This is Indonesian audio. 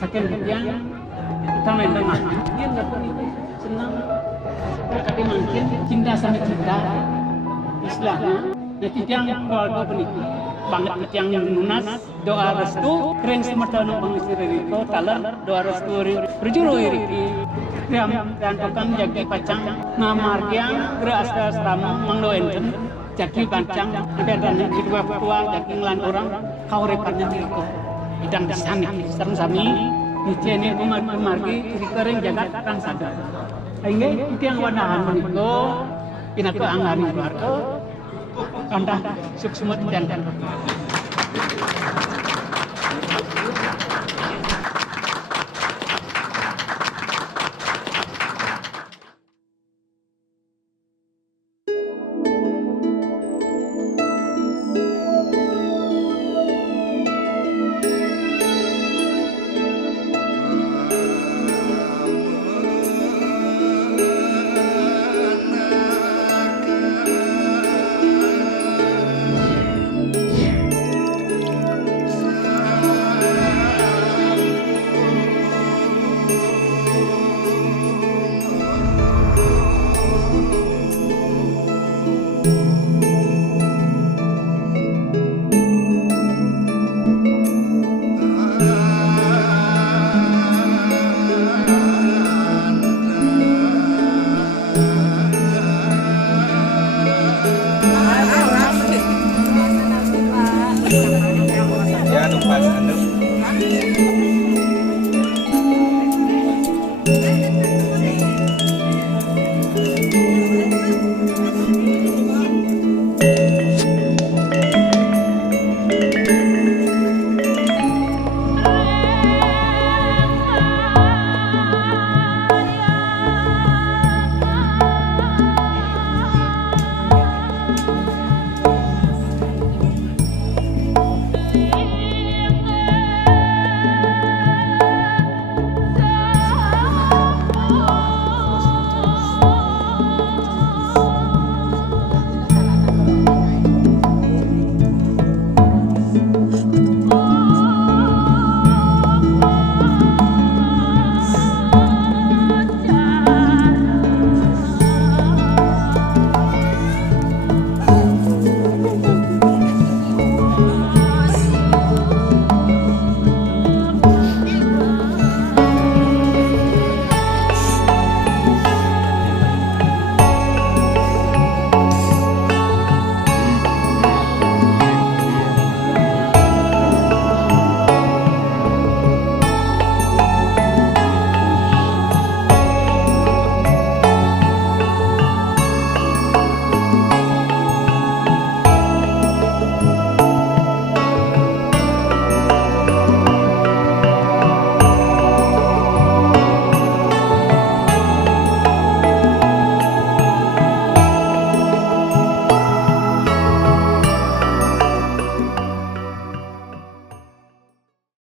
Saking yang kita main tengah. Dia nggak pernah senang. Tapi mungkin cinta sama cinta istilahnya. Nanti yang keluarga penikmat banget yang lunas doa restu keren semertano pengisi riko talan doa restu berjuru riki dan tokan jagi pacang ngamar yang berasal asrama mangdoenten jagi pancang ada dan kedua tua jagi ngelan orang kau repatnya riko idang disani serem sami diceni margi kering jagat kang sadar sehingga itu yang wanahan meniko pinatu anggani keluarga Anda sukses dan